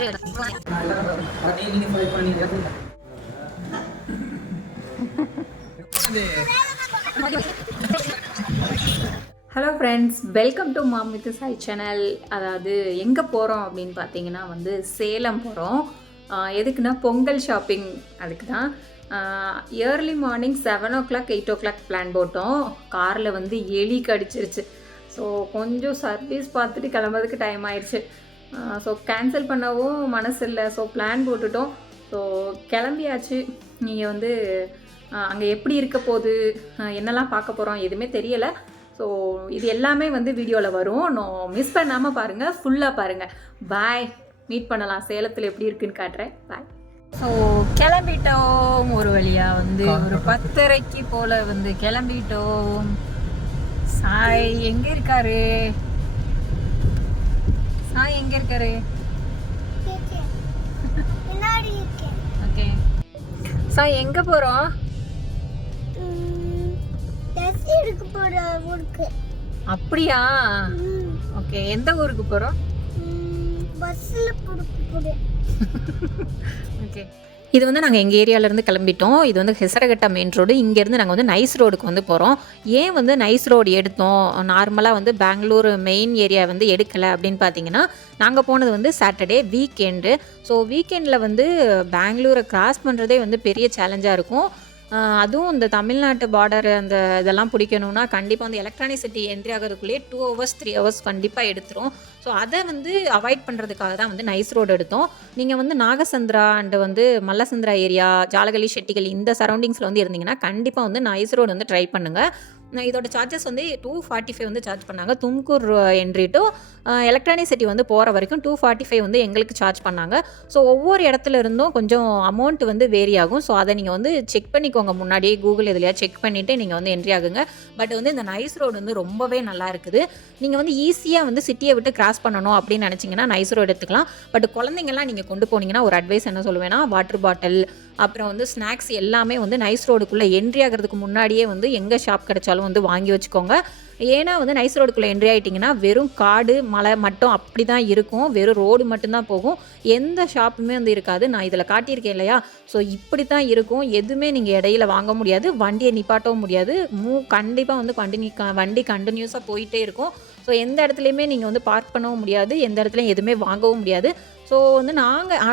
Hello friends, welcome to mom with chai channel. அதாவது எங்கே போகிறோம் அப்படின்னு பார்த்தீங்கன்னா வந்து சேலம் போகிறோம். எதுக்குன்னா பொங்கல் ஷாப்பிங். அதுக்கு தான் early morning 7 o'clock 8 o'clock plan போட்டோம். காரில் வந்து எலி கடிச்சிருச்சு. ஸோ கொஞ்சம் சர்வீஸ் பார்த்துட்டு கிளம்புறதுக்கு டைம் ஆயிடுச்சு. ஸோ கேன்சல் பண்ணவும் மனசு இல்லை. ஸோ பிளான் போட்டுட்டோம். ஸோ கிளம்பியாச்சு. நீங்கள் வந்து அங்கே எப்படி இருக்க போகுது, என்னெல்லாம் பார்க்க போகிறோம் எதுவுமே தெரியலை. ஸோ இது எல்லாமே வந்து வீடியோவில் வரும். மிஸ் பண்ணாமல் பாருங்கள், ஃபுல்லாக பாருங்கள். பாய், மீட் பண்ணலாம். சேலத்தில் எப்படி இருக்குன்னு காட்டுறேன். பாய். ஸோ கிளம்பிட்டோம். ஒரு வழியாக வந்து ஒரு 10:30 போல் வந்து கிளம்பிட்டோம். சாய் எங்கே இருக்காரு? சாய் எங்கே இருக்காரு? ஓகே, சாய் எங்கே போகிறோம்? அப்படியா? ஓகே, எந்த ஊருக்கு போறோம்? ஓகே, இது வந்து நாங்கள் எங்கள் ஏரியாவிலேருந்து கிளம்பிட்டோம். இது வந்து ஹெசரகட்டா மெயின் ரோடு. இங்கேருந்து நாங்கள் வந்து நைஸ் ரோடுக்கு வந்து போகிறோம். ஏன் வந்து நைஸ் ரோடு எடுத்தோம், நார்மலாக வந்து பெங்களூர் மெயின் ஏரியா வந்து எடுக்கலை அப்படின்னு பார்த்தீங்கன்னா, நாங்கள் போனது வந்து சாட்டர்டே வீக்கெண்டு. ஸோ வீக்கெண்டில் வந்து பெங்களூரை கிராஸ் பண்ணுறதே வந்து பெரிய சேலஞ்சாக இருக்கும். அதுவும் இந்த தமிழ்நாட்டு பார்டர் அந்த இதெல்லாம் பிடிக்கணுன்னா கண்டிப்பாக வந்து electronic city entry ஆகிறதுக்குள்ளேயே 2 hours 3 hours கண்டிப்பாக எடுத்துரும். ஸோ அதை வந்து அவாய்ட் பண்ணுறதுக்காக தான் வந்து நைஸ் ரோடு எடுத்தோம். நீங்கள் வந்து நாகசந்திரா அண்டு வந்து மல்லசந்திரா ஏரியா, ஜாலகலி, ஷெட்டிகலி இந்த சரௌண்டிங்ஸில் வந்து இருந்தீங்கன்னா கண்டிப்பாக வந்து நைஸ் ரோடு வந்து ட்ரை பண்ணுங்கள். இதோட சார்ஜஸ் வந்து 245 வந்து சார்ஜ் பண்ணாங்க. Tumkur entry to electronic city வந்து போகிற வரைக்கும் 245 வந்து எங்களுக்கு சார்ஜ் பண்ணாங்க. ஸோ ஒவ்வொரு இடத்துல இருந்தும் கொஞ்சம் அமௌண்ட் வந்து வேரி ஆகும். ஸோ அதை நீங்கள் வந்து செக் பண்ணிக்கோங்க. முன்னாடியே கூகுள் எதுலையா செக் பண்ணிவிட்டு நீங்கள் வந்து என்ட்ரி ஆகுங்க. பட் வந்து இந்த நைஸ் ரோடு வந்து ரொம்பவே நல்லா இருக்குது. நீங்கள் வந்து ஈஸியாக வந்து சிட்டியை விட்டு கிராஸ் பண்ணணும் அப்படின்னு நினச்சிங்கன்னா நைஸ் ரோடு எடுத்துக்கலாம். பட் குழந்தைங்கள்லாம் நீங்கள் கொண்டு போனீங்கன்னா ஒரு அட்வைஸ் என்ன சொல்லுவேன்னா, வாட்டர் பாட்டில் அப்புறம் வந்து ஸ்நாக்ஸ் எல்லாமே வந்து நைஸ் ரோடுக்குள்ளே என்ட்ரி ஆகிறதுக்கு முன்னாடியே வந்து எங்கே ஷாப் கிடைச்சாலும் வந்து வாங்கி வச்சுக்கோங்க. ஏன்னா வந்து நைஸ் ரோடுக்குள்ளே என்ட்ரி ஆகிட்டிங்கன்னா வெறும் காடு மலை மட்டும் அப்படி தான் இருக்கும். வெறும் ரோடு மட்டும்தான் போகும். எந்த ஷாப்புமே வந்து இருக்காது. நான் இதில் காட்டியிருக்கேன் இல்லையா? ஸோ இப்படி தான் இருக்கும். எதுவுமே நீங்கள் இடையில வாங்க முடியாது, வண்டியை நிப்பாட்டவும் முடியாது. கண்டிப்பாக வந்து வண்டி கண்டினியூஸாக போயிட்டே இருக்கும். ஸோ எந்த இடத்துலையுமே நீங்கள் வந்து பார்க் பண்ணவும் முடியாது, எந்த இடத்துலையும் எதுவுமே வாங்கவும் முடியாது. ஸோ வந்து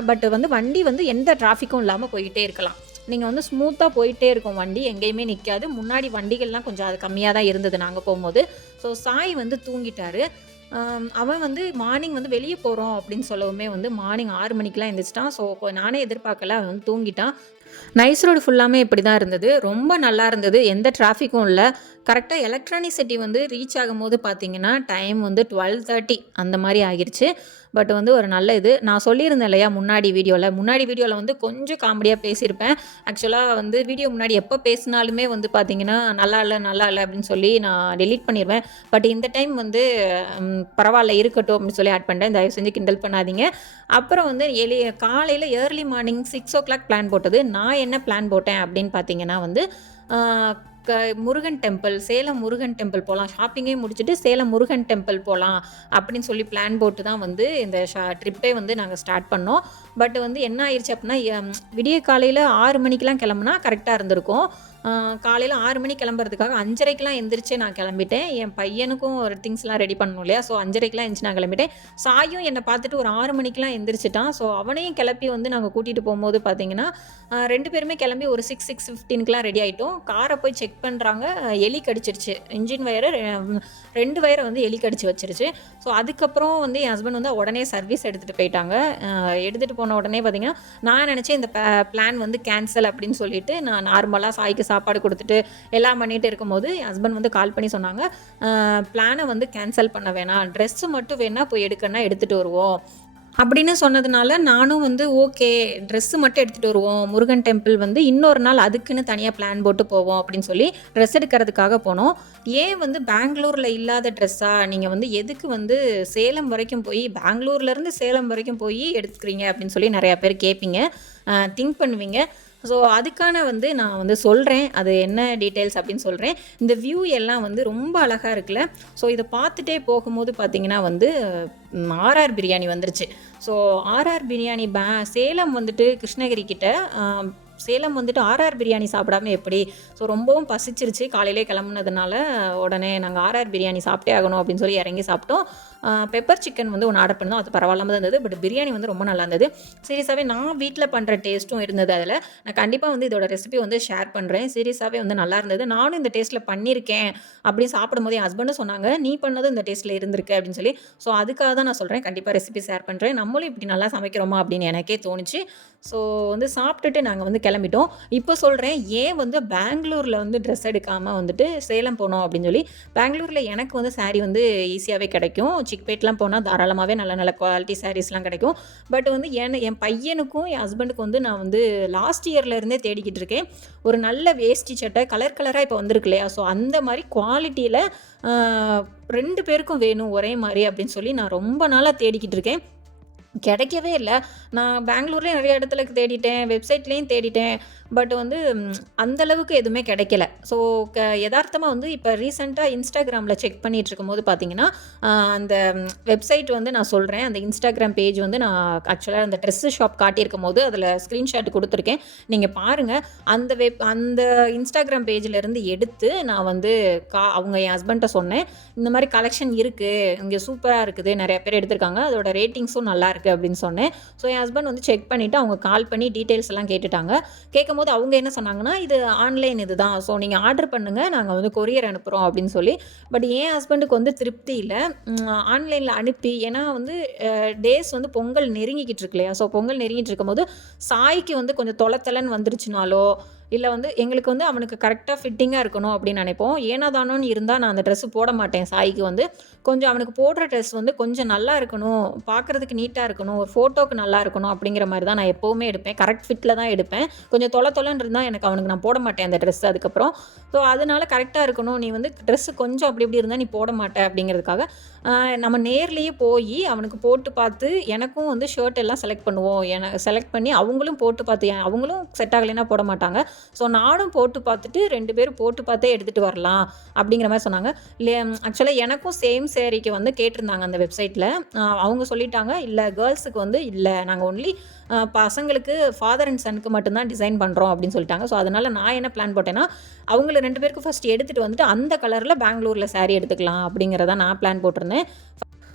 பட் வந்து வண்டி வந்து எந்த டிராஃபிக்கும் இல்லாமல் போயிட்டே இருக்கலாம். நீங்கள் வந்து ஸ்மூத்தாக போயிட்டே இருக்கும். வண்டி எங்கேயுமே நிற்காது. முன்னாடி வண்டிகள்லாம் கொஞ்சம் அது கம்மியாக தான் இருந்தது நாங்கள் போகும்போது. ஸோ சாய் வந்து தூங்கிட்டாரு. அவன் வந்து மார்னிங் வந்து வெளியே போகிறோம் அப்படின்னு சொல்லவுமே வந்து மார்னிங் 6 மணிக்கெலாம் எழுந்திரிச்சிட்டான். ஸோ நானே எதிர்பார்க்கல, அவன் வந்து தூங்கிட்டான். நைஸ் ரோடு ஃபுல்லாமே இப்படி தான் இருந்தது. ரொம்ப நல்லா இருந்தது. எந்த டிராஃபிக்கும் இல்லை. கரெக்டாக எலக்ட்ரானிக் சிட்டி வந்து ரீச் ஆகும்போது பார்த்தீங்கன்னா டைம் வந்து 12:30 அந்த மாதிரி ஆகிருச்சு. பட் வந்து ஒரு நல்ல இது நான் சொல்லியிருந்தேன் இல்லையா முன்னாடி வீடியோவில் வந்து கொஞ்சம் காமெடியாக பேசியிருப்பேன். ஆக்சுவலாக வந்து வீடியோ முன்னாடி எப்போ பேசினாலுமே வந்து பார்த்தீங்கன்னா நல்லா இல்லை அப்படின்னு சொல்லி நான் டெலீட் பண்ணிடுவேன். பட் இந்த டைம் வந்து பரவாயில்ல இருக்கட்டும் அப்படின்னு சொல்லி ஆட் பண்ணிட்டேன். தயவு செஞ்சு கிண்டல் பண்ணாதீங்க. அப்புறம் வந்து காலையில் ஏர்லி மார்னிங் 6 o'clock பிளான் போட்டது. நான் என்ன பிளான் போட்டேன் அப்படின்னு பார்த்தீங்கன்னா வந்து முருகன் டெம்பிள், சேலம் முருகன் டெம்பிள் போகலாம், ஷாப்பிங்கே முடிச்சுட்டு சேலம் முருகன் டெம்பிள் போகலாம் அப்படின்னு சொல்லி பிளான் போட்டு தான் வந்து இந்த ட்ரிப்பே வந்து நாங்கள் ஸ்டார்ட் பண்ணோம். பட் வந்து என்ன ஆயிடுச்சு அப்படின்னா, விடிய காலையில் 6 மணிக்கெலாம் கிளம்புனா கரெக்டாக இருந்திருக்கும். காலையில் 6 மணிக்கு கிளம்புறதுக்காக 5:30க்கெலாம் எந்திரிச்சு நான் கிளம்பிட்டேன். என் பையனுக்கும் ஒரு திங்ஸ்லாம் ரெடி பண்ணணும் இல்லையா? ஸோ 5:30க்கெலாம் எந்திரிச்சு நான் கிளம்பிட்டேன். சாயும் என்னை பார்த்துட்டு ஒரு 6 மணிக்கெலாம் எந்திரிச்சிட்டான். ஸோ அவனையும் கிளப்பி வந்து நாங்கள் கூட்டிகிட்டு போகும்போது பார்த்தீங்கன்னா 2 பேருமே கிளம்பி ஒரு 6:15க்கெலாம் ரெடி ஆகிட்டோம். காரை போய் செக் பண்ணுறாங்க. எலி கடிச்சிருச்சு. இன்ஜின் வயரை 2 வயரை வந்து எலி கடிச்சு வச்சிருச்சு. ஸோ அதுக்கப்புறம் வந்து என் ஹஸ்பண்ட் வந்து உடனே சர்வீஸ் எடுத்துகிட்டு போயிட்டாங்க. எடுத்துகிட்டு போன உடனே பார்த்தீங்கன்னா நான் நினச்சேன் இந்த பிளான் வந்து கேன்சல் அப்படின்னு சொல்லிட்டு நான் நார்மலாக சாய்க்கு சாப்பாடு கொடுத்துட்டு எல்லாம் பண்ணிகிட்டு இருக்கும்போது என் ஹஸ்பண்ட் வந்து கால் பண்ணி சொன்னாங்க, பிளானை வந்து கேன்சல் பண்ண வேணாம், ட்ரெஸ்ஸு மட்டும் வேணால் போய் எடுக்கணும்னா எடுத்துகிட்டு வருவோம் அப்படின்னு சொன்னதுனால நானும் வந்து ஓகே ட்ரெஸ்ஸு மட்டும் எடுத்துகிட்டு வருவோம், முருகன் டெம்பிள் வந்து இன்னொரு நாள் அதுக்குன்னு தனியாக பிளான் போட்டு போவோம் அப்படின்னு சொல்லி ட்ரெஸ் எடுக்கிறதுக்காக போனோம். ஏன் வந்து பெங்களூரில் இல்லாத ட்ரெஸ்ஸாக நீங்கள் வந்து எதுக்கு வந்து சேலம் வரைக்கும் போய் பெங்களூர்லேருந்து சேலம் வரைக்கும் போய் எடுத்துக்கிறீங்க அப்படின்னு சொல்லி நிறையா பேர் கேட்பீங்க, திங்க் பண்ணுவீங்க. ஸோ அதுக்கான வந்து நான் வந்து சொல்கிறேன், அது என்ன டீட்டெயில்ஸ் அப்படின்னு சொல்கிறேன். இந்த வியூ எல்லாம் வந்து ரொம்ப அழகாக இருக்குல்ல. ஸோ இதை பார்த்துட்டே போகும்போது பார்த்திங்கன்னா வந்து ஆர்ஆர் பிரியாணி வந்துருச்சு. ஸோ ஆர்ஆர் பிரியாணி சேலம் வந்துட்டு கிருஷ்ணகிரி கிட்ட சேலம் வந்துட்டு ஆர்ஆர் பிரியாணி சாப்பிடாம எப்படி? ஸோ ரொம்பவும் பசிச்சிருச்சு காலையிலே கிளம்புனதுனால, உடனே நாங்கள் ஆர்ஆர் பிரியாணி சாப்பிட்டே ஆகணும் அப்படின்னு சொல்லி இறங்கி சாப்பிட்டோம். பெப்பர் சிக்கன் வந்து ஒன்று ஆர்டர் பண்ணோம். அது பரவாயில்லாம தான் இருந்தது. பட் பிரியாணி வந்து ரொம்ப நல்லா இருந்தது. சீரியஸாகவே நான் வீட்டில் பண்ணுற டேஸ்ட்டும் இருந்தது அதில். நான் கண்டிப்பாக வந்து இதோட ரெசிபி வந்து ஷேர் பண்ணுறேன். சீரியஸாகவே வந்து நல்லா இருந்தது. நானும் இந்த டேஸ்ட்டில் பண்ணியிருக்கேன் அப்படின்னு சாப்பிடும்போது என் ஹஸ்பண்டும் சொன்னாங்க, நீ பண்ணதும் இந்த டேஸ்ட்டில் இருந்திருக்கு அப்படின்னு சொல்லி. ஸோ அதுக்காக தான் நான் சொல்கிறேன். கண்டிப்பாக ரெசிபி ஷேர் பண்ணுறேன். நம்மளும் இப்படி நல்லா சமைக்கிறோமா அப்படின்னு எனக்கே தோணுச்சு. ஸோ வந்து சாப்பிட்டுட்டு நாங்கள் வந்து கிளம்பிட்டோம். இப்போ சொல்கிறேன் ஏன் வந்து பெங்களூரில் வந்து ட்ரெஸ் எடுக்காமல் வந்துட்டு சேலம் போனோம் அப்படின்னு சொல்லி. பெங்களூரில் எனக்கு வந்து சாரீ வந்து ஈஸியாகவே கிடைக்கும். சிக்பேட்லாம் போனால் தாராளமாகவே நல்ல நல்ல குவாலிட்டி சாரீஸ்லாம் கிடைக்கும். பட் வந்து என் பையனுக்கும் என் ஹஸ்பண்டுக்கும் வந்து நான் வந்து லாஸ்ட் இயர்லேருந்தே தேடிக்கிட்டு இருக்கேன். ஒரு நல்ல வேஷ்டி சட்டை கலர் கலராக இப்போ வந்திருக்கு இல்லையா? ஸோ அந்த மாதிரி குவாலிட்டியில் 2 பேருக்கும் வேணும் ஒரே மாதிரி அப்படின்னு சொல்லி நான் ரொம்ப நாளாக தேடிக்கிட்டு இருக்கேன். கிடைக்கவே இல்ல. நான் பெங்களூர்லேயும் நிறைய இடத்துல தேடிட்டேன், வெப்சைட்லேயும் தேடிட்டேன். பட் வந்து அந்த அளவுக்கு எதுவுமே கிடைக்கல. ஸோ எதார்த்தமா வந்து இப்போ ரீசெண்டாக இன்ஸ்டாகிராமில் செக் பண்ணிட்டு இருக்கும்போது பார்த்தீங்கன்னா, அந்த வெப்சைட் வந்து நான் சொல்கிறேன். அந்த இன்ஸ்டாகிராம் பேஜ் வந்து நான் ஆக்சுவலாக அந்த ட்ரெஸ்ஸு ஷாப் காட்டியிருக்கும்போது அதில் ஸ்க்ரீன்ஷாட் கொடுத்துருக்கேன். நீங்கள் பாருங்கள். அந்த இன்ஸ்டாகிராம் பேஜிலேருந்து எடுத்து நான் வந்து அவங்க என் ஹஸ்பண்ட்ட சொன்னேன். இந்த மாதிரி கலெக்ஷன் இருக்குது, இங்கே சூப்பராக இருக்குது, நிறைய பேர் எடுத்திருக்காங்க, அதோட ரேட்டிங்ஸும் நல்லா இருக்குது அப்படின்னு சொன்னேன். ஸோ என் ஹஸ்பண்ட் வந்து செக் பண்ணிவிட்டு அவங்க கால் பண்ணி டீட்டெயில்ஸ் எல்லாம் கேட்டுட்டாங்க. கேட்கும்போது அவங்க என்ன சொன்னாங்கன்னா, இது ஆன்லைன் இதுதான், ஸோ நீங்கள் ஆர்டர் பண்ணுங்கள், நாங்கள் வந்து கொரியர் அனுப்புகிறோம் அப்படின்னு சொல்லி. பட் என் ஹஸ்பண்டுக்கு வந்து திருப்தி இல்லை. ஆன்லைனில் அனுப்பி ஏன்னா வந்து டேஸ் வந்து பொங்கல் நெருங்கிக்கிட்டு இருக்கு இல்லையா? ஸோ பொங்கல் நெருங்கிட்டு இருக்கும்போது சாய்க்கு வந்து கொஞ்சம் தொலைத்தலன்னு வந்துருச்சுனாலோ, இல்லை வந்து எங்களுக்கு வந்து அவனுக்கு கரெக்டாக ஃபிட்டிங்காக இருக்கணும் அப்படின்னு நினைப்போம். ஏனோ தானோன்னு இருந்தால் நான் அந்த ட்ரெஸ்ஸு போட மாட்டேன். சாய்க்கு வந்து கொஞ்சம் அவனுக்கு போடுற ட்ரெஸ் வந்து கொஞ்சம் நல்லா இருக்கணும், பார்க்குறதுக்கு நீட்டாக இருக்கணும், ஒரு ஃபோட்டோக்கு நல்லா இருக்கணும் அப்படிங்கிற மாதிரி தான் நான் எப்போவுமே எடுப்பேன். கரெக்ட் ஃபிட்டில் தான் எடுப்பேன். கொஞ்சம் தொலைன்னு இருந்தால் எனக்கு அவனுக்கு நான் போட மாட்டேன் அந்த ட்ரெஸ் அதுக்கப்புறம். ஸோ அதனால கரெக்டாக இருக்கணும், நீ வந்து ட்ரெஸ்ஸு கொஞ்சம் அப்படி இப்படி இருந்தால் நீ போட மாட்டே அப்படிங்கிறதுக்காக நம்ம நேர்லேயே போய் அவனுக்கு போட்டு பார்த்து எனக்கும் வந்து ஷர்ட் எல்லாம் செலக்ட் பண்ணுவோம். செலக்ட் பண்ணி அவங்களும் போட்டு பார்த்து அவங்களும் செட் ஆகலைன்னா போட மாட்டாங்க. ஸோ நானும் போட்டு பார்த்துட்டு 2 பேரும் போட்டு பார்த்தே எடுத்துகிட்டு வரலாம் அப்படிங்கிற மாதிரி சொன்னாங்க. ஆக்சுவலாக எனக்கும் சேம் சேரீக்கு வந்து கேட்டிருந்தாங்க அந்த வெப்சைட்டில். அவங்க சொல்லிட்டாங்க, இல்லை கேர்ள்ஸுக்கு வந்து இல்லை, நாங்கள் ஒன்லி பசங்களுக்கு ஃபாதர் அண்ட் சனுக்கு மட்டும்தான் டிசைன் பண்ணுறோம் அப்படின்னு சொல்லிட்டாங்க. ஸோ அதனால் நான் என்ன பிளான் போட்டேன்னா, அவங்கள 2 பேருக்கும் ஃபஸ்ட் எடுத்துகிட்டு வந்துட்டு அந்த கலரில் பெங்களூரில் சாரீ எடுத்துக்கலாம் அப்படிங்கிறத நான் பிளான் போட்டிருந்தேன்.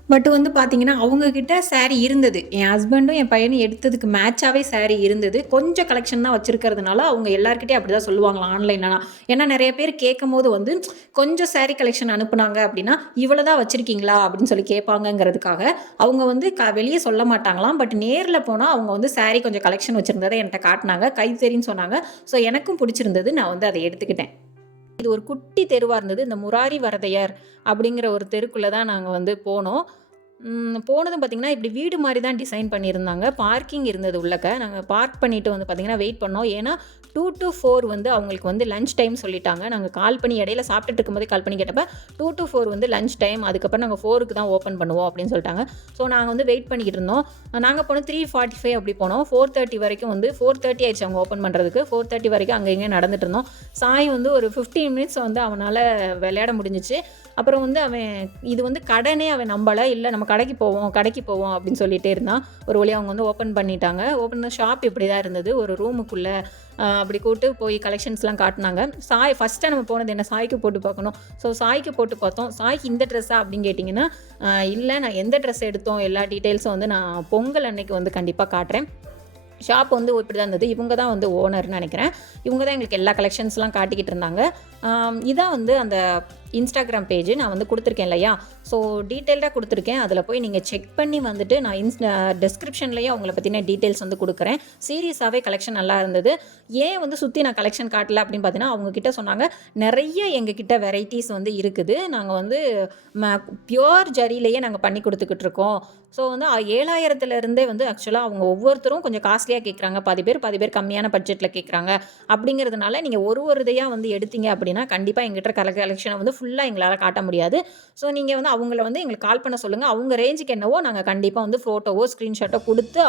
பட் வந்து பார்த்தீங்கன்னா, அவங்கக்கிட்ட சாரீ இருந்தது. என் ஹஸ்பண்டும் என் பையனும் எடுத்ததுக்கு மேட்சாகவே சாரீ இருந்தது. கொஞ்சம் கலெக்ஷன் தான் வச்சுருக்கிறதுனால அவங்க எல்லாருக்கிட்டையும் அப்படி தான் சொல்லுவாங்களாம் ஆன்லைன்லலாம். ஏன்னா நிறைய பேர் கேட்கும்போது வந்து கொஞ்சம் சாரீ கலெக்ஷன் அனுப்புனாங்க அப்படின்னா, இவ்வளோ தான் வச்சுருக்கீங்களா அப்படின்னு சொல்லி கேட்பாங்கங்கிறதுக்காக அவங்க வந்து வெளியே சொல்ல மாட்டாங்களாம். பட் நேரில் போனால் அவங்க வந்து சாரீ கொஞ்சம் கலெக்ஷன் வச்சுருந்ததை என்கிட்ட காட்டினாங்க. கைத்தறின்னு சொன்னாங்க. ஸோ எனக்கும் பிடிச்சிருந்தது. நான் வந்து அதை எடுத்துக்கிட்டேன். இது ஒரு குட்டி தெருவாக இருந்தது. இந்த முராரி வரதையர் அப்படிங்கிற ஒரு தெருக்குள்ளே தான் நாங்கள் வந்து போனோம். போனதும் பார்த்திங்கன்னா, இப்படி வீடு மாதிரி தான் டிசைன் பண்ணியிருந்தாங்க. பார்க்கிங் இருந்தது உள்ளக்க. நாங்கள் பார்க் பண்ணிவிட்டு வந்து பார்த்திங்கன்னா வெயிட் பண்ணோம். ஏன்னா 2 to 4 வந்து அவங்களுக்கு வந்து லஞ்ச் டைம் சொல்லிட்டாங்க. நாங்கள் கால் பண்ணி இடையில சாப்பிட்டுட்டு இருக்கும்போதே கால் பண்ணி கேட்டப்ப 2 to 4 வந்து லஞ்ச் டைம், அதுக்கப்புறம் நாங்கள் 4க்கு தான் ஓப்பன் பண்ணுவோம் அப்படின்னு சொல்லிட்டாங்க. ஸோ நாங்கள் வந்து வெயிட் பண்ணிக்கிட்டு இருந்தோம். நாங்கள் போனோம் 3:45 அப்படி போனோம். 4:30 வரைக்கும் வந்து 4:30 ஆயிடுச்சு அவங்க ஓப்பன் பண்ணுறதுக்கு. 4:30 வரைக்கும் அங்கே இங்கே நடந்துட்டு இருந்தோம். சாய் வந்து ஒரு 15 மினிட்ஸ் வந்து அவனால் விளையாட முடிஞ்சிச்சு. அப்புறம் வந்து அவன் இது வந்து கடனே அவன் நம்பலை. இல்லை நம்ம கடைக்கு போவோம் அப்படின்னு சொல்லிகிட்டே இருந்தான். ஒரு வழியாக அவங்க வந்து ஓப்பன் பண்ணிட்டாங்க. ஓப்பன் பண்ண ஷாப் இப்படி தான் இருந்தது. ஒரு ரூமுக்குள்ளே அப்படி கூட்டு போய் கலெக்ஷன்ஸ்லாம் காட்டினாங்க. சாய் ஃபஸ்ட்டாக நம்ம போனது என்ன, சாய்க்கு போட்டு பார்க்கணும். ஸோ சாய்க்கு போட்டு பார்த்தோம். சாய்க்கு இந்த ட்ரெஸ்ஸா அப்படின்னு கேட்டிங்கன்னா, இல்லை நான் எந்த ட்ரெஸ் எடுத்தோம் எல்லா டீட்டெயில்ஸும் வந்து நான் பொங்கல் அன்னைக்கு வந்து கண்டிப்பாக காட்டுறேன். ஷாப் வந்து இப்படி தான் இருந்தது. இவங்க தான் வந்து ஓனர்னு நினைக்கிறேன். இவங்க தான் எங்களுக்கு எல்லா கலெக்ஷன்ஸ்லாம் காட்டிக்கிட்டு இருந்தாங்க. இதான் வந்து அந்த இன்ஸ்டாகிராம் பேஜ் நான் வந்து கொடுத்துருக்கேன் இல்லையா? ஸோ டீட்டெயில்டாக கொடுத்துருக்கேன். அதில் போய் நீங்கள் செக் பண்ணி வந்துட்டு நான் டெஸ்கிரிப்ஷன்லேயே அவங்கள பற்றின டீட்டெயில்ஸ் வந்து கொடுக்குறேன். சீரியஸாகவே கலெக்ஷன் நல்லா இருந்தது. ஏன் வந்து சுற்றி நான் கலெக்ஷன் காட்டல அப்படின்னு பார்த்தீங்கன்னா, அவங்கக்கிட்ட சொன்னாங்க நிறைய எங்ககிட்ட வெரைட்டிஸ் வந்து இருக்குது. நாங்கள் வந்து பியோர் ஜரியிலேயே நாங்கள் பண்ணி கொடுத்துக்கிட்டு இருக்கோம். ஸோ வந்து 7,000லேருந்தே வந்து ஆக்சுவலாக அவங்க ஒவ்வொருத்தரும் கொஞ்சம் காஸ்ட்லியாக கேட்குறாங்க. பாதி பேர் கம்மியான பட்ஜெட்டில் கேட்குறாங்க. அப்படிங்கிறதுனால நீங்கள் ஒரு இதையாக வந்து எடுத்தீங்க அப்படின்னா கண்டிப்பாக எங்கிட்ட கலெக்ஷனை வந்து ஃபுல்லாக எங்களால் காட்ட முடியாது. ஸோ நீங்கள் வந்து அவங்கள வந்து எங்களுக்கு கால் பண்ண சொல்லுங்கள். அவங்க ரேஞ்சுக்கு என்னவோ நாங்கள் கண்டிப்பாக வந்து ஃபோட்டோவோ ஸ்க்ரீன்ஷாட்டோ கொடுத்து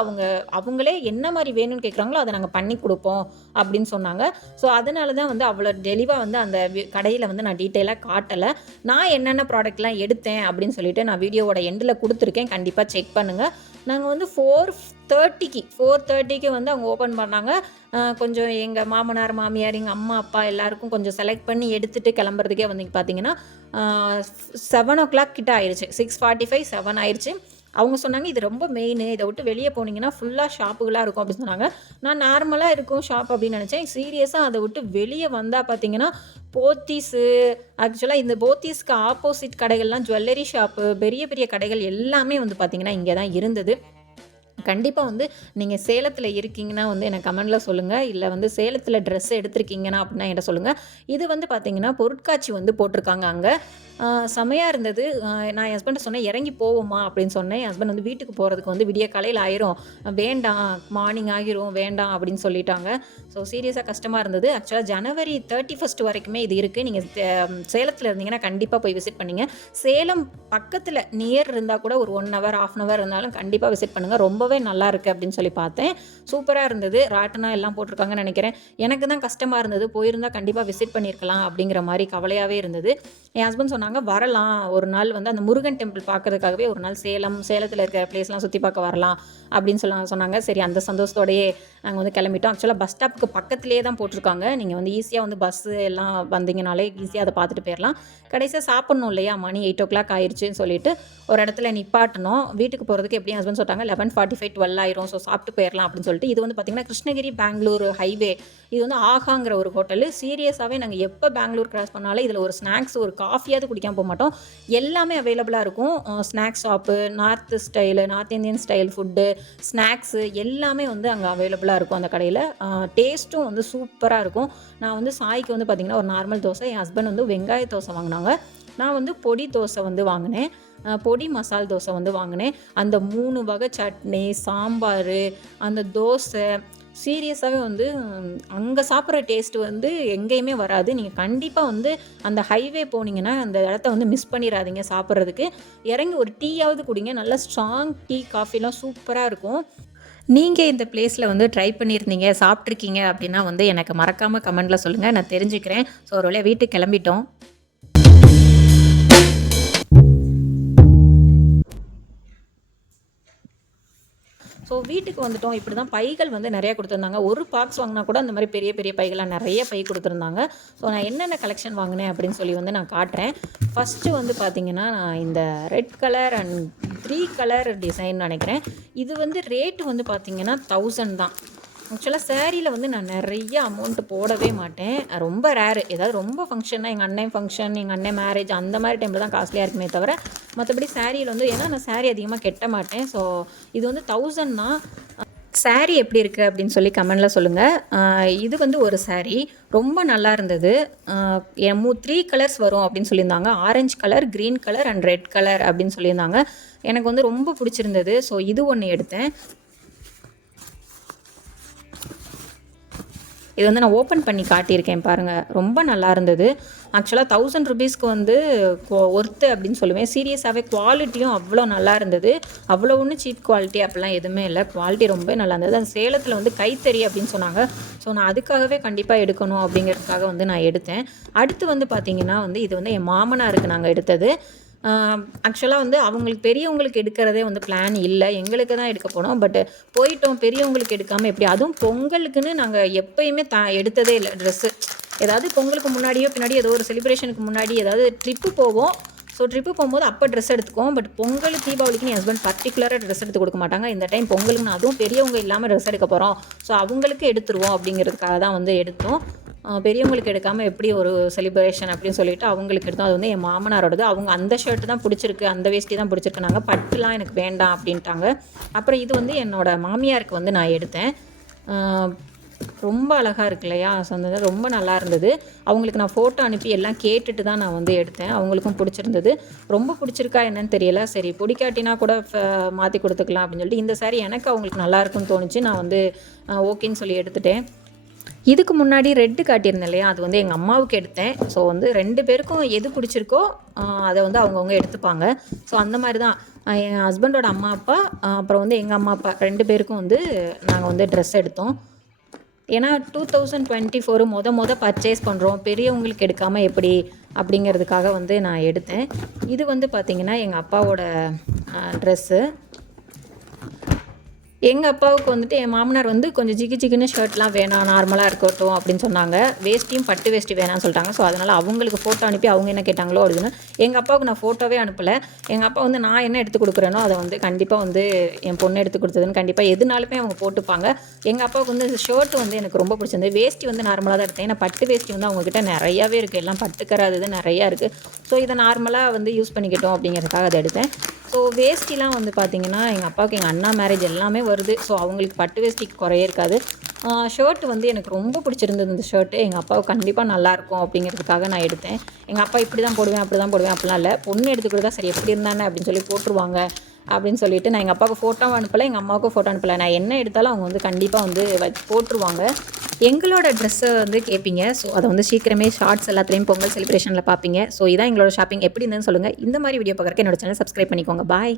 அவங்களே என்ன மாதிரி வேணும்னு கேட்குறாங்களோ அதை நாங்கள் பண்ணி கொடுப்போம் அப்படின்னு சொன்னாங்க. ஸோ அதனால தான் வந்து அவ்வளோ தெளிவாக வந்து அந்த கடையில் வந்து நான் டீட்டெயிலாக காட்டலை. நான் என்னென்ன ப்ராடக்ட்லாம் எடுத்தேன் அப்படின்னு சொல்லிட்டு நான் வீடியோவோட எண்டில் கொடுத்துருக்கேன். கண்டிப்பாக செக் பண்ணுங்கள். நாங்கள் வந்து 4:30க்கு வந்து அவங்க ஓப்பன் பண்ணாங்க. கொஞ்சம் எங்கள் மாமனார், மாமியார், எங்கள் அம்மா, அப்பா எல்லாருக்கும் கொஞ்சம் செலக்ட் பண்ணி எடுத்துகிட்டு கிளம்புறதுக்கே வந்து பார்த்தீங்கன்னா 7:00 கிட்ட ஆயிடுச்சு. 6:45, 7 ஆயிடுச்சு. அவங்க சொன்னாங்க, இது ரொம்ப மெயினு, இதை விட்டு வெளியே போனீங்கன்னா ஃபுல்லாக ஷாப்புகளாக இருக்கும் அப்படின்னு சொன்னாங்க. நான் நார்மலாக இருக்கும் ஷாப் அப்படின்னு நினச்சேன். சீரியஸாக அதை விட்டு வெளியே வந்தால் பார்த்தீங்கன்னா போத்தீஸு, ஆக்சுவலாக இந்த போத்தீஸ்க்கு ஆப்போசிட் கடைகள்லாம் ஜுவல்லரி ஷாப்பு, பெரிய பெரிய கடைகள் எல்லாமே வந்து பார்த்திங்கன்னா இங்கே தான் இருந்தது. கண்டிப்பாக வந்து நீங்கள் சேலத்தில் இருக்கீங்கன்னா வந்து எனக்கு கமெண்டில் சொல்லுங்கள். இல்லை வந்து சேலத்தில் ட்ரெஸ் எடுத்திருக்கீங்கன்னா அப்படின்னா என்கிட்ட சொல்லுங்கள். இது வந்து பார்த்திங்கன்னா பொருட்காட்சி வந்து போட்டிருக்காங்க அங்கே. செமையாக இருந்தது. நான் என் ஹஸ்பண்ட்டை சொன்னேன், இறங்கி போவோமா அப்படின்னு சொன்னேன். என் ஹஸ்பண்ட் வந்து வீட்டுக்கு போகிறதுக்கு வந்து விடிய காலையில் ஆயிரும், வேண்டாம் மார்னிங் ஆகிரும், வேண்டாம் அப்படின்னு சொல்லிட்டாங்க. ஸோ சீரியஸாக கஷ்டமாக இருந்தது. ஆக்சுவலாக ஜனவரி 31 வரைக்குமே இது இருக்குது. நீங்கள் சேலத்தில் இருந்தீங்கன்னா கண்டிப்பாக போய் விசிட் பண்ணிங்க. சேலம் பக்கத்தில் நியர் இருந்தால் கூட ஒரு 1 ஹவர் 1/2 ஹவர் இருந்தாலும் கண்டிப்பாக விசிட் பண்ணுங்கள். ரொம்பவே நல்லா இருக்குது அப்படின்னு சொல்லி பார்த்தேன். சூப்பராக இருந்தது. ராட்டனா எல்லாம் போட்டிருக்காங்கன்னு நினைக்கிறேன். எனக்கு தான் கஷ்டமாக இருந்தது. போயிருந்தால் கண்டிப்பாக விசிட் பண்ணியிருக்கலாம் அப்படிங்கிற மாதிரி கவலையாகவே இருந்தது. என் ஹஸ்பண்ட் சொன்னாங்க, வரலாம் ஒரு நாள் வந்து அந்த முருகன் டெம்பிள் பார்க்கறதுக்காகவே ஒரு நாள் சேலத்தில் இருக்கிற பிளேஸ்லாம் சுற்றி பார்க்க வரலாம் அப்படின்னு சொன்னாங்க. சரி, அந்த சந்தோஷத்தோடையே நாங்கள் வந்து கிளம்பிட்டோம். ஆக்சுவலாக பஸ் ஸ்டாப்புக்கு பக்கத்துலேயே தான் போட்டிருக்காங்க. நீங்கள் வந்து ஈஸியாக வந்து பஸ்ஸு எல்லாம் வந்தீங்கனாலே ஈஸியாக அதை பார்த்துட்டு போயிடலாம். கடைசியாக சாப்பிட்ணும் இல்லையா, மணி 8:00 ஆயிடுச்சுன்னு சொல்லிட்டு ஒரு இடத்துல நிப்பாட்டணும். வீட்டுக்கு போகிறதுக்கு எப்படியும் ஹஸ்பண்ட் சொல்லிட்டாங்க 11:45, 12 ஆயிரும். ஸோ சாப்பிட்டு போயிடலாம் அப்படின்னு சொல்லிட்டு, இது வந்து பார்த்திங்கன்னா கிருஷ்ணகிரி பெங்களூர் ஹைவே. இது வந்து ஆகாங்கிற ஒரு ஹோட்டலு. சீரியஸாகவே நாங்கள் எப்போ பெங்களூர் கிராஸ் பண்ணாலும் இதில் ஒரு ஸ்நாக்ஸ், ஒரு காஃபியாவது குடிக்காமல் போக மாட்டோம். எல்லாமே அவைலபிளாக இருக்கும். Snacks shop, north Indian style food, snacks எல்லாமே வந்து அங்கே அவைலபிளாக இருக்கும் அந்த கடையில். டேஸ்ட்டும் வந்து சூப்பராக இருக்கும். நான் வந்து சாய்க்கு வந்து பார்த்திங்கன்னா ஒரு நார்மல் தோசை, என் ஹஸ்பண்ட் வந்து வெங்காய தோசை வாங்கினாங்க. நான் வந்து பொடி தோசை வந்து வாங்கினேன். பொடி மசால் தோசை வந்து வாங்கினேன். அந்த 3 வகை சட்னி, சாம்பார், அந்த தோசை சீரியஸாகவே வந்து அங்கே சாப்பிட்ற டேஸ்ட் வந்து எங்கேயுமே வராது. நீங்கள் கண்டிப்பாக வந்து அந்த ஹைவே போனீங்கன்னா அந்த இடத்த வந்து மிஸ் பண்ணிடாதீங்க. சாப்பிட்றதுக்கு இறங்கி ஒரு டீயாவது குடிங்க. நல்லா ஸ்ட்ராங் டீ, காஃபிலாம் சூப்பராக இருக்கும். நீங்கள் இந்த பிளேஸில் வந்து ட்ரை பண்ணியிருந்தீங்க, சாப்பிட்ருக்கீங்க அப்படின்னா வந்து எனக்கு மறக்காமல் கமெண்டில் சொல்லுங்கள், நான் தெரிஞ்சுக்கிறேன். ஸோ ஒரு வழியாக வீட்டுக்கு கிளம்பிட்டோம். ஸோ வீட்டுக்கு வந்துட்டோம். இப்படி தான் பைகள் வந்து நிறையா கொடுத்துருந்தாங்க. ஒரு பாக்ஸ் வாங்கினா கூட அந்த மாதிரி பெரிய பெரிய பைகளாக நிறைய பை கொடுத்துருந்தாங்க. ஸோ நான் என்னென்ன கலெக்ஷன் வாங்கினேன் அப்படின்னு சொல்லி வந்து நான் காட்டுறேன். ஃபஸ்ட்டு வந்து பார்த்திங்கன்னா, நான் இந்த red colour and 3 colour design நினைக்கிறேன். இது வந்து ரேட்டு வந்து பார்த்திங்கன்னா 1000 தான். ஆக்சுவலாக சேரீயில் வந்து நான் நிறைய அமௌண்ட்டு போடவே மாட்டேன். ரொம்ப ரேரு. ஏதாவது ரொம்ப ஃபங்க்ஷன்னா, எங்கள் அண்ணன் ஃபங்க்ஷன், எங்கள் அண்ணன் மேரேஜ் அந்த மாதிரி டைமில் தான் காஸ்ட்லியாக இருக்குமே தவிர, மற்றபடி சேரீயில் வந்து ஏன்னா நான் சேரீ அதிகமாக கட்ட மாட்டேன். ஸோ இது வந்து 1000 தான். சாரீ எப்படி இருக்குது அப்படின்னு சொல்லி கமெண்டில் சொல்லுங்கள். இது வந்து ஒரு சாரீ ரொம்ப நல்லா இருந்தது. 3 கலர்ஸ் வரும் அப்படின்னு சொல்லியிருந்தாங்க. Orange colour, green colour and red colour அப்படின்னு சொல்லியிருந்தாங்க. எனக்கு வந்து ரொம்ப பிடிச்சிருந்தது. ஸோ இது ஒன்று எடுத்தேன். இது வந்து நான் ஓப்பன் பண்ணி காட்டியிருக்கேன் பாருங்கள். ரொம்ப நல்லா இருந்தது. ஆக்சுவலாக 1000 ருபீஸ்க்கு வந்து ஒர்த்து அப்படின்னு சொல்லுவேன். சீரியஸாகவே குவாலிட்டியும் அவ்வளோ நல்லா இருந்தது. அவ்வளோ ஒன்றும் சீப் குவாலிட்டி அப்படிலாம் எதுவுமே இல்லை. குவாலிட்டி ரொம்ப நல்லா இருந்தது. அந்த சேலத்தில் வந்து கைத்தறி அப்படின்னு சொன்னாங்க. ஸோ நான் அதுக்காகவே கண்டிப்பாக எடுக்கணும் அப்படிங்கிறதுக்காக வந்து நான் எடுத்தேன். அடுத்து வந்து பார்த்திங்கன்னா வந்து இது வந்து என் மாமனாருக்கு நாங்கள் எடுத்தது. ஆக்சுவலாக வந்து அவங்களுக்கு பெரியவங்களுக்கு எடுக்கிறதே வந்து பிளான் இல்லை, எங்களுக்கு தான் எடுக்க போனோம். பட்டு போயிட்டோம். பெரியவங்களுக்கு எடுக்காமல் எப்படி, அதுவும் பொங்கலுக்குன்னு நாங்கள் எப்போயுமே எடுத்ததே இல்லை ட்ரெஸ்ஸு. ஏதாவது பொங்கலுக்கு முன்னாடியோ பின்னாடியோ ஏதோ ஒரு செலிப்ரேஷனுக்கு முன்னாடி ஏதாவது ட்ரிப்பு போவோம். ஸோ ட்ரிப்பு போகும்போது அப்போ ட்ரெஸ் எடுத்துக்குவோம். பட் பொங்கல், தீபாவளிக்கு என் ஹஸ்பண்ட் பர்டிகுலராக ட்ரெஸ் எடுத்து கொடுக்க மாட்டாங்க. இந்த டைம் பொங்கலுக்கு நான் அதுவும் பெரியவங்க இல்லாமல் ட்ரெஸ் எடுக்க போகிறோம், ஸோ அவங்களுக்கு எடுத்துருவோம் அப்படிங்கிறதுக்காக தான் வந்து எடுத்தோம். பெரியவங்களுக்கு எடுக்காமல் எப்படி ஒரு செலிப்ரேஷன் அப்படின்னு சொல்லிட்டு அவங்களுக்கு எடுத்தோம். அது வந்து என் மாமனாரோடது. அவங்க அந்த ஷர்ட்டு தான் பிடிச்சிருக்கு, அந்த வேஷ்டி தான் பிடிச்சிருக்குனாங்க. பட்டுலாம் எனக்கு வேண்டாம் அப்படின்ட்டாங்க. அப்புறம் இது வந்து என்னோடய மாமியாருக்கு வந்து நான் எடுத்தேன். ரொம்ப அழகாக இருக்கு இல்லையா, சொன்னது ரொம்ப நல்லா இருந்தது. அவங்களுக்கு நான் ஃபோட்டோ அனுப்பி எல்லாம் கேட்டுட்டு தான் நான் வந்து எடுத்தேன். அவங்களுக்கும் பிடிச்சிருந்தது. ரொம்ப பிடிச்சிருக்கா என்னன்னு தெரியல. சரி பிடிக்காட்டினா கூட மாற்றி கொடுத்துக்கலாம் அப்படின்னு சொல்லிட்டு இந்த சாரி எனக்கு அவங்களுக்கு நல்லா இருக்குன்னு தோணுச்சு. நான் வந்து ஓகேன்னு சொல்லி எடுத்துட்டேன். இதுக்கு முன்னாடி ரெட்டு காட்டியிருந்தேன் இல்லையா, அது வந்து எங்கள் அம்மாவுக்கு எடுத்தேன். ஸோ வந்து 2 பேருக்கும் எது பிடிச்சிருக்கோ அதை வந்து அவங்கவுங்க எடுத்துப்பாங்க. ஸோ அந்த மாதிரி தான் என் ஹஸ்பண்டோட அம்மா, அப்பா அப்புறம் வந்து எங்கள் அம்மா, அப்பா 2 பேருக்கும் வந்து நாங்கள் வந்து ட்ரெஸ் எடுத்தோம். ஏன்னா 2024 மொத பர்ச்சேஸ் பண்ணுறோம். பெரியவங்களுக்கு எடுக்காமல் எப்படி அப்படிங்கிறதுக்காக வந்து நான் எடுத்தேன். இது வந்து பார்த்திங்கன்னா எங்கள் அப்பாவோட ட்ரெஸ்ஸு. எங்கள் அப்பாவுக்கு வந்துட்டு என் மாமனார் வந்து கொஞ்சம் ஜிகு ஜிகுன்னு ஷர்ட்லாம் வேணாம், நார்மலாக இருக்கட்டும் அப்படின்னு சொன்னாங்க. வேஷ்டியும் பட்டு வேஷ்டி வேணாம்னு சொல்லிட்டாங்க. ஸோ அதனால் அவங்களுக்கு ஃபோட்டோ அனுப்பி அவங்க என்ன கேட்டாங்களோ அப்படின்னு எங்கள் அப்பாவுக்கு நான் ஃபோட்டோவே அனுப்பலை. எங்கள் அப்பா வந்து நான் என்ன எடுத்து கொடுக்குறேனோ அதை வந்து கண்டிப்பாக வந்து என் பொண்ணு எடுத்து கொடுத்ததுன்னு கண்டிப்பாக எதுனாலுமே அவங்க போட்டுப்பாங்க. எங்கள் அப்பாவுக்கு வந்து ஷர்ட் வந்து எனக்கு ரொம்ப பிடிச்சிருந்தது. வேஷ்டி வந்து நார்மலாக தான் எடுத்தேன். ஏன்னா பட்டு வேஷ்டி வந்து அவங்கக்கிட்ட நிறையாவே இருக்குது, எல்லாம் பட்டுக்கராது நிறையா இருக்குது. ஸோ இதை நார்மலாக வந்து யூஸ் பண்ணிக்கிட்டோம் அப்படிங்கிறதுக்காக அதை எடுத்தேன். ஸோ வேஷ்டிலாம் வந்து பார்த்திங்கன்னா எங்கள் அப்பாவுக்கு எங்கள் அண்ணா மேரேஜ் எல்லாமே வருது. ஸோ அவங்களுக்கு பட்டு வேஷ்டிக்கு குறையே இருக்காது. ஷர்ட் வந்து எனக்கு ரொம்ப பிடிச்சிருந்தது. இந்த ஷர்ட்டு எங்கள் அப்பாவுக்கு கண்டிப்பாக நல்லாயிருக்கும் அப்படிங்கிறதுக்காக நான் எடுத்தேன். எங்கள் அப்பா இப்படி தான் போடுவேன், அப்படி தான் போடுவேன் அப்படிலாம் இல்லை. பொண்ணு எடுத்து கொடுத்தா சரி எப்படி இருந்தானே அப்படின்னு சொல்லி போட்டுருவாங்க அப்படின்னு சொல்லிட்டு நான் எங்கள் அப்பாவுக்கு ஃபோட்டோவும் அனுப்பலை, எங்கள் அம்மாவுக்கும் ஃபோட்டோ அனுப்பலை. நான் என்ன எடுத்தாலும் அவங்க வந்து கண்டிப்பாக வந்து போட்டுருவாங்க. எங்களோட ட்ரெஸ்ஸை வந்து கேட்பீங்க. ஸோ அதை வந்து சீக்கிரமே ஷார்ட்ஸ் எல்லாத்துலேயும் பொங்கல் செலிப்ரேஷனில் பார்ப்பீங்க. ஸோ இதான் எங்களோட ஷாப்பிங் எப்படி இருந்ததுன்னு சொல்லுங்கள். இந்த மாதிரி வீடியோ பார்க்குறக்கு என்னோட சேனல் சப்ஸ்கிரைப் பண்ணிக்கோங்க. பாய்.